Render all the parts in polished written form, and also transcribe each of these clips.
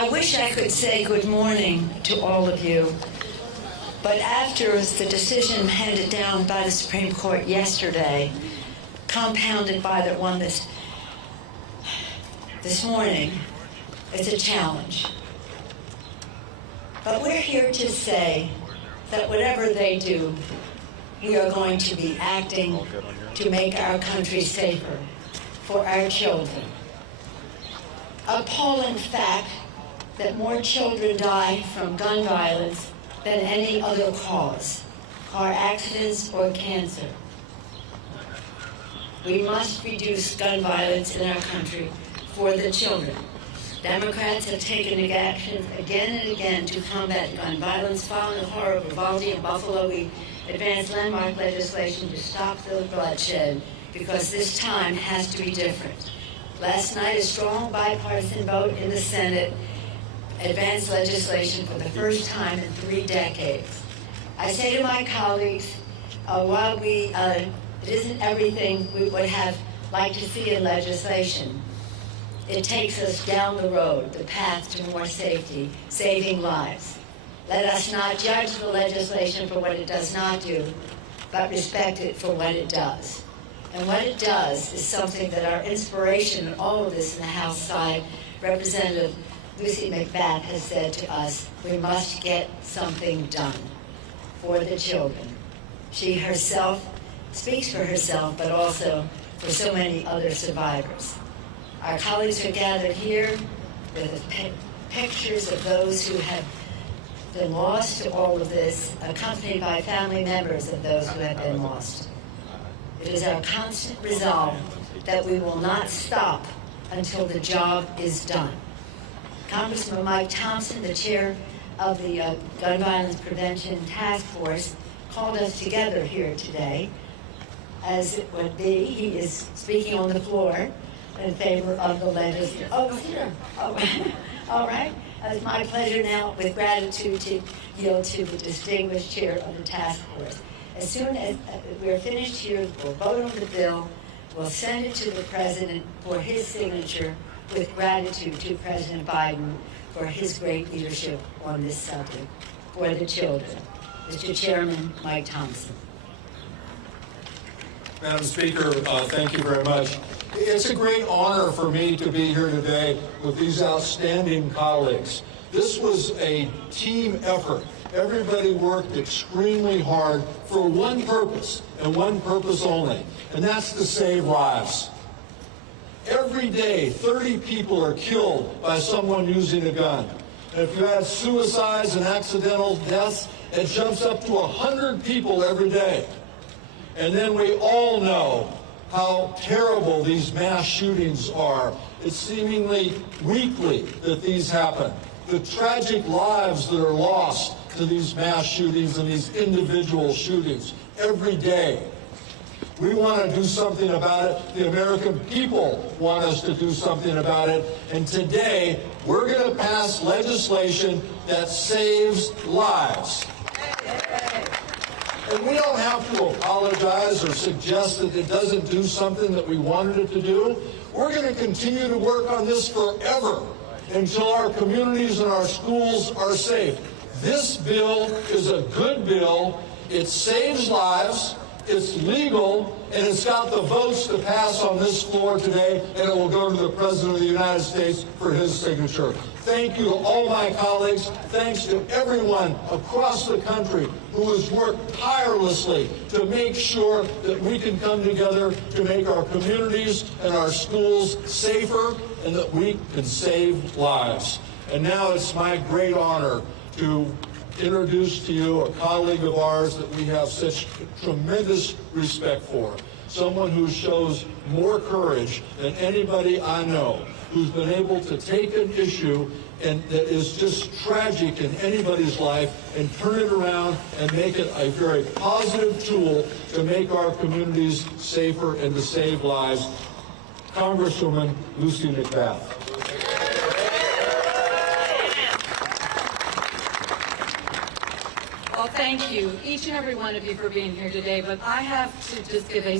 I wish I could say good morning to all of you, but after the decision handed down by the Supreme Court yesterday, compounded by the one this morning, it's a challenge. But we're here to say that whatever they do, we are going to be acting to make our country safer for our children. Appalling fact that more children die from gun violence than any other cause, car accidents or cancer. We must reduce gun violence in our country for the children. Democrats have taken action again and again to combat gun violence. Following the horror of Uvalde and Buffalo, we advanced landmark legislation to stop the bloodshed because this time has to be different. Last night, a strong bipartisan vote in the Senate advanced legislation for the first time in 3 decades. I say to my colleagues, while it isn't everything we would have liked to see in legislation, it takes us down the road, the path to more safety, saving lives. Let us not judge the legislation for what it does not do, but respect it for what it does. And what it does is something that our inspiration in all of this in the House side, Representative Lucy McBath has said to us, we must get something done for the children. She herself speaks for herself, but also for so many other survivors. Our colleagues are gathered here with pictures of those who have been lost to all of this, accompanied by family members of those who have been lost. It is our constant resolve that we will not stop until the job is done. Congressman Mike Thompson, the chair of the Gun Violence Prevention Task Force, called us together here today. As it would be, he is speaking on the floor in favor of the legislation. Oh, here. Oh, all right. It's my pleasure now, with gratitude, to yield to the distinguished chair of the task force. As soon as we're finished here, we'll vote on the bill. We'll send it to the president for his signature, with gratitude to President Biden for his great leadership on this subject for the children. Mr. Chairman, Mike Thompson. Madam Speaker, thank you very much. It's a great honor for me to be here today with these outstanding colleagues. This was a team effort. Everybody worked extremely hard for one purpose, and one purpose only, and that's to save lives. Every day, 30 people are killed by someone using a gun. And if you add suicides and accidental deaths, it jumps up to 100 people every day. And then we all know how terrible these mass shootings are. It's seemingly weekly that these happen. The tragic lives that are lost to these mass shootings and these individual shootings every day. We want to do something about it. The American people want us to do something about it. And today, we're going to pass legislation that saves lives. And we don't have to apologize or suggest that it doesn't do something that we wanted it to do. We're going to continue to work on this forever until our communities and our schools are safe. This bill is a good bill. It saves lives. It's legal, and it's got the votes to pass on this floor today, and it will go to the President of the United States for his signature. Thank you to all my colleagues. Thanks to everyone across the country who has worked tirelessly to make sure that we can come together to make our communities and our schools safer and that we can save lives. And now it's my great honor to introduce to you a colleague of ours that we have such tremendous respect for, someone who shows more courage than anybody I know, who's been able to take an issue and that is just tragic in anybody's life and turn it around and make it a very positive tool to make our communities safer and to save lives. Congresswoman Lucy McBath. Well, thank you, each and every one of you, for being here today, but I have to just give a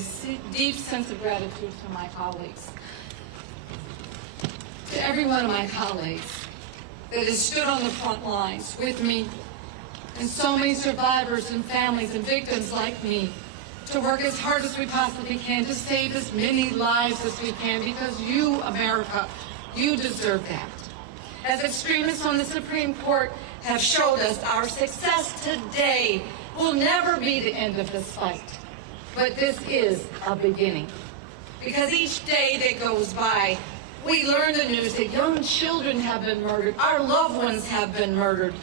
deep sense of gratitude to my colleagues. To every one of my colleagues, that has stood on the front lines with me and so many survivors and families and victims like me to work as hard as we possibly can to save as many lives as we can, because you, America, you deserve that. As extremists on the Supreme Court have showed us, our success today will never be the end of this fight. But this is a beginning. Because each day that goes by, we learn the news that young children have been murdered, our loved ones have been murdered.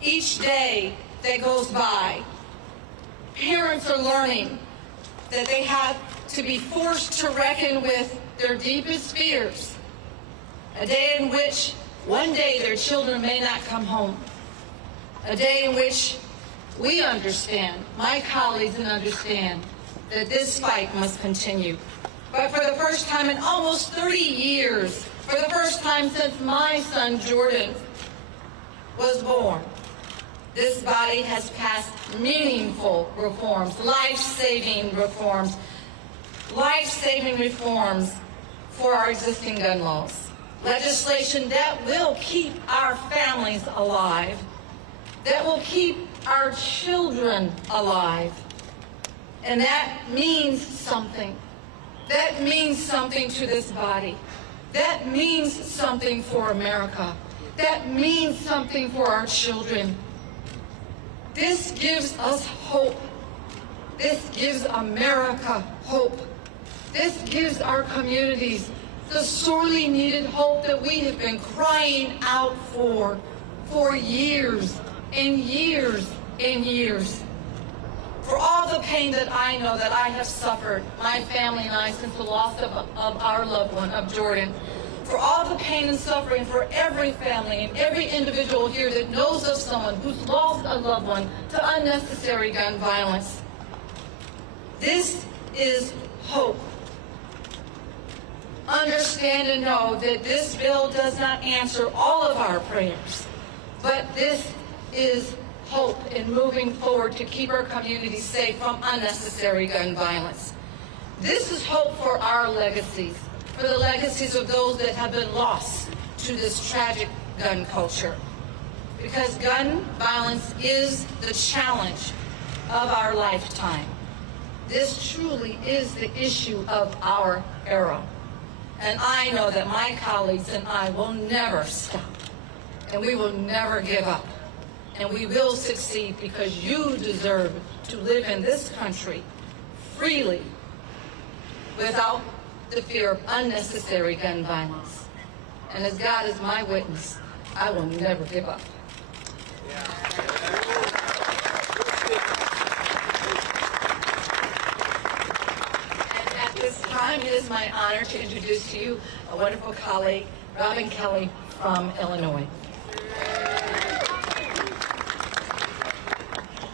Each day that goes by, parents are learning that they have to be forced to reckon with their deepest fears. A day in which one day their children may not come home. A day in which we understand, my colleagues understand, that this fight must continue. But for the first time in almost 30 years, for the first time since my son Jordan was born, this body has passed meaningful reforms, life-saving reforms for our existing gun laws. Legislation that will keep our families alive, that will keep our children alive. And that means something. That means something to this body. That means something for America. That means something for our children. This gives us hope. This gives America hope. This gives our communities the sorely needed hope that we have been crying out for years and years and years. For all the pain that I know that I have suffered, my family and I, since the loss of our loved one, of Jordan, for all the pain and suffering for every family and every individual here that knows of someone who's lost a loved one to unnecessary gun violence. This is hope. Understand and know that this bill does not answer all of our prayers, but this is hope in moving forward to keep our communities safe from unnecessary gun violence. This is hope for our legacies, for the legacies of those that have been lost to this tragic gun culture. Because gun violence is the challenge of our lifetime. This truly is the issue of our era. And I know that my colleagues and I will never stop, and we will never give up. And we will succeed because you deserve to live in this country freely without the fear of unnecessary gun violence. And as God is my witness, I will never give up. And at this time, it is my honor to introduce to you a wonderful colleague, Robin Kelly from Illinois.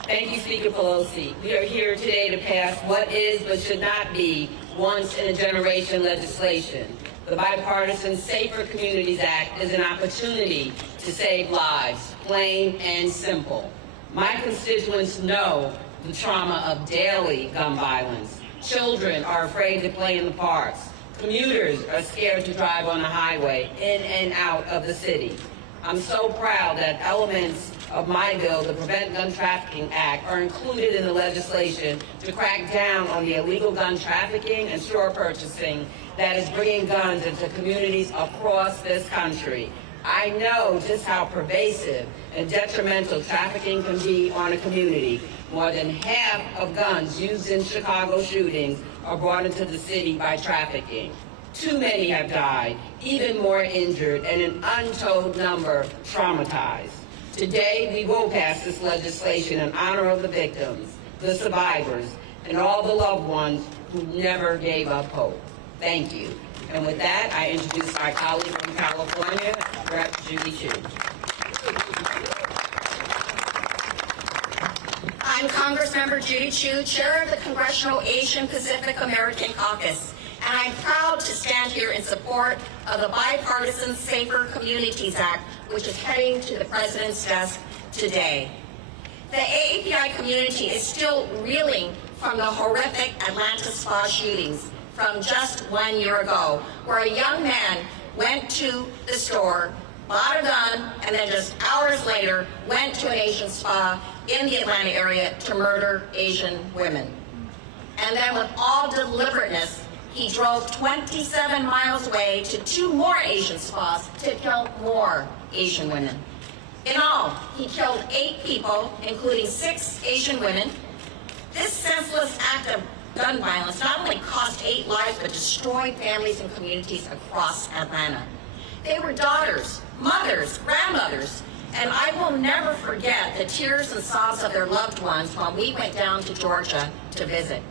Thank you, Speaker Pelosi. We are here today to pass what is but should not be once-in-a-generation legislation. The Bipartisan Safer Communities Act is an opportunity to save lives, plain and simple. My constituents know the trauma of daily gun violence. Children are afraid to play in the parks. Commuters are scared to drive on the highway in and out of the city. I'm so proud that elements of my bill, the Prevent Gun Trafficking Act, are included in the legislation to crack down on the illegal gun trafficking and store purchasing that is bringing guns into communities across this country. I know just how pervasive and detrimental trafficking can be on a community. More than half of guns used in Chicago shootings are brought into the city by trafficking. Too many have died, even more injured, and an untold number traumatized. Today, we will pass this legislation in honor of the victims, the survivors, and all the loved ones who never gave up hope. Thank you. And with that, I introduce our colleague from California, Rep. Judy Chu. I'm Congressmember Judy Chu, Chair of the Congressional Asian Pacific American Caucus, and I'm proud to stand here in support of the Bipartisan Safer Communities Act, which is heading to the President's desk today. The AAPI community is still reeling from the horrific Atlanta spa shootings from just 1 year ago, where a young man went to the store bought a gun, and then just hours later went to an Asian spa in the Atlanta area to murder Asian women. And then with all deliberateness, he drove 27 miles away to 2 more Asian spas to kill more Asian women. In all, he killed 8 people, including 6 Asian women. This senseless act of gun violence not only cost 8 lives, but destroyed families and communities across Atlanta. They were daughters, mothers, grandmothers, and I will never forget the tears and sobs of their loved ones when we went down to Georgia to visit.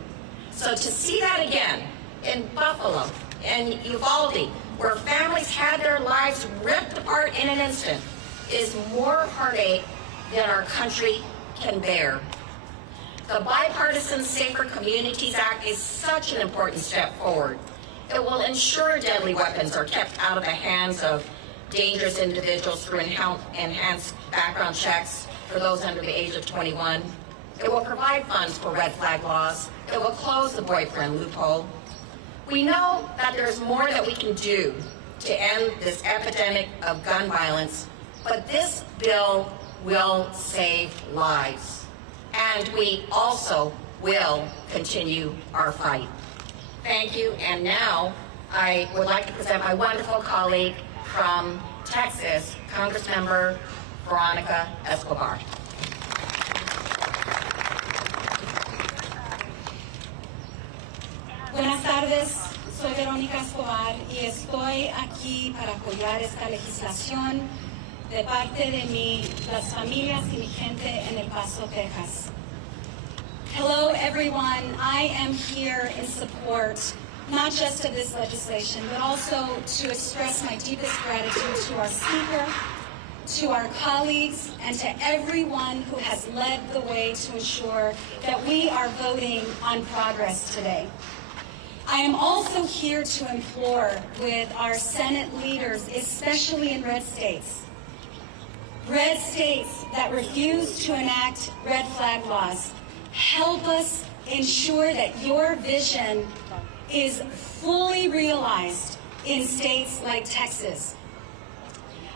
So to see that again in Buffalo and Uvalde, where families had their lives ripped apart in an instant, is more heartache than our country can bear. The Bipartisan Safer Communities Act is such an important step forward. It will ensure deadly weapons are kept out of the hands of dangerous individuals through enhanced background checks for those under the age of 21. It will provide funds for red flag laws. It will close the boyfriend loophole. We know that there's more that we can do to end this epidemic of gun violence, but this bill will save lives. And we also will continue our fight. Thank you. And now I would like to present my wonderful colleague from Texas, Congressmember Veronica Escobar. Buenas tardes, soy Verónica Escobar y estoy aquí para apoyar esta legislación de parte de las familias y mi gente en El Paso, Texas. Hello everyone, I am here in support not just of this legislation, but also to express my deepest gratitude to our Speaker, to our colleagues, and to everyone who has led the way to ensure that we are voting on progress today. I am also here to implore with our Senate leaders, especially in red states that refuse to enact red flag laws, help us ensure that your vision is fully realized in states like Texas.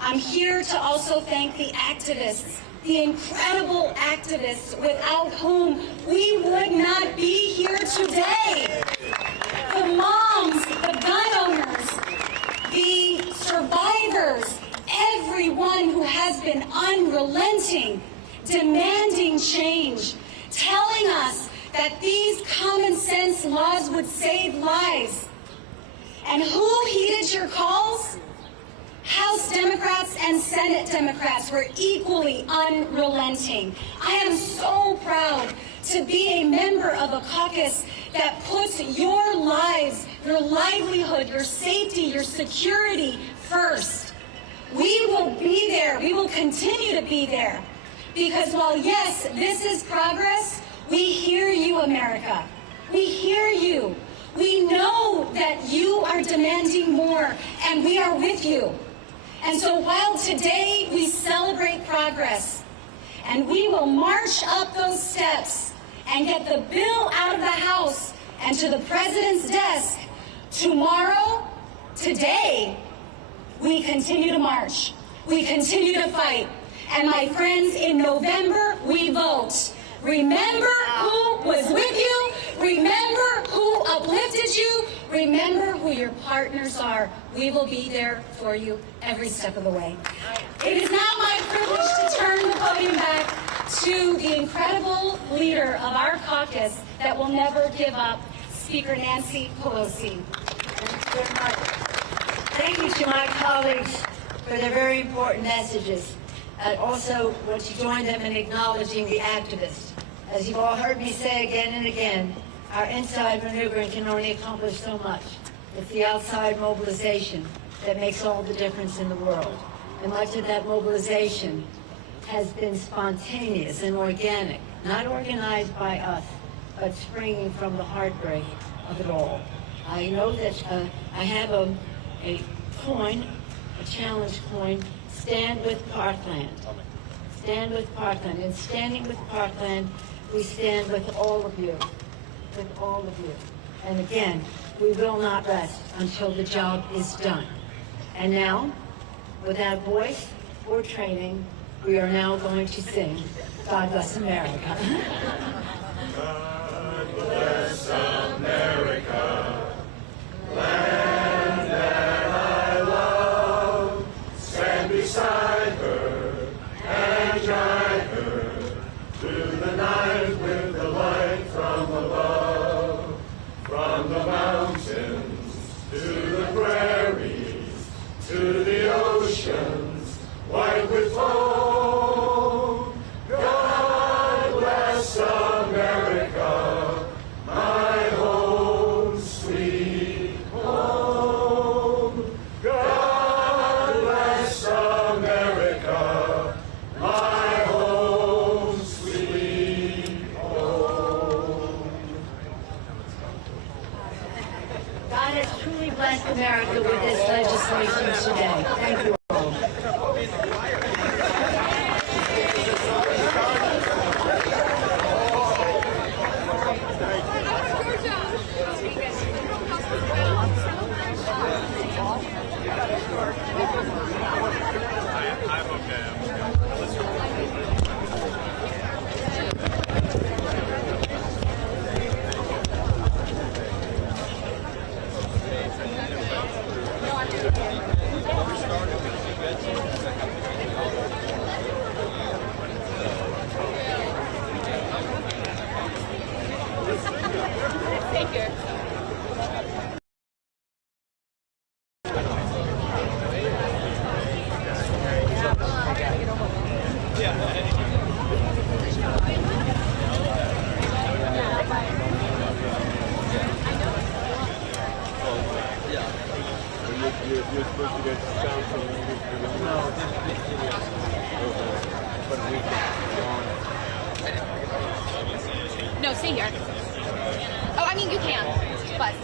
I'm here to also thank the activists, the incredible activists without whom we would not be here today. The moms, the gun owners, the survivors, everyone who has been unrelenting, demanding change, telling us that these common sense laws would save lives. And who heeded your calls? House Democrats and Senate Democrats were equally unrelenting. I am so proud to be a member of a caucus that puts your lives, your livelihood, your safety, your security first. We will be there. We will continue to be there. Because while, yes, this is progress, we hear you, America. We hear you. We know that you are demanding more, and we are with you. And so while today we celebrate progress, and we will march up those steps and get the bill out of the House and to the President's desk, tomorrow, today, we continue to march. We continue to fight. And my friends, in November, we vote. Remember who was with you. Remember who uplifted you. Remember who your partners are. We will be there for you every step of the way. It is now my privilege to turn the podium back to the incredible leader of our caucus that will never give up, Speaker Nancy Pelosi. Thank you very much. Thank you to my colleagues for their very important messages. I also want to join them in acknowledging the activists. As you've all heard me say again and again, our inside maneuvering can only accomplish so much. It's the outside mobilization that makes all the difference in the world. And much of that mobilization has been spontaneous and organic, not organized by us, but springing from the heartbreak of it all. I know that I have a coin, a challenge coin, Stand with Parkland. Stand with Parkland. And standing with Parkland, we stand with all of you. With all of you. And again, we will not rest until the job is done. And now, Without voice or training, we are now going to sing God Bless America. God bless America, land that I love. Stand beside her and guide her through the night with the light from above. From the mountains to the prairies, to the oceans, white with foam. God bless America, my home, sweet home. God bless America, my home, sweet home. God has truly blessed America with this legislation today. Thank you all. You're supposed to get counsel. No, but we can. No, stay here. Oh, I mean, you can, but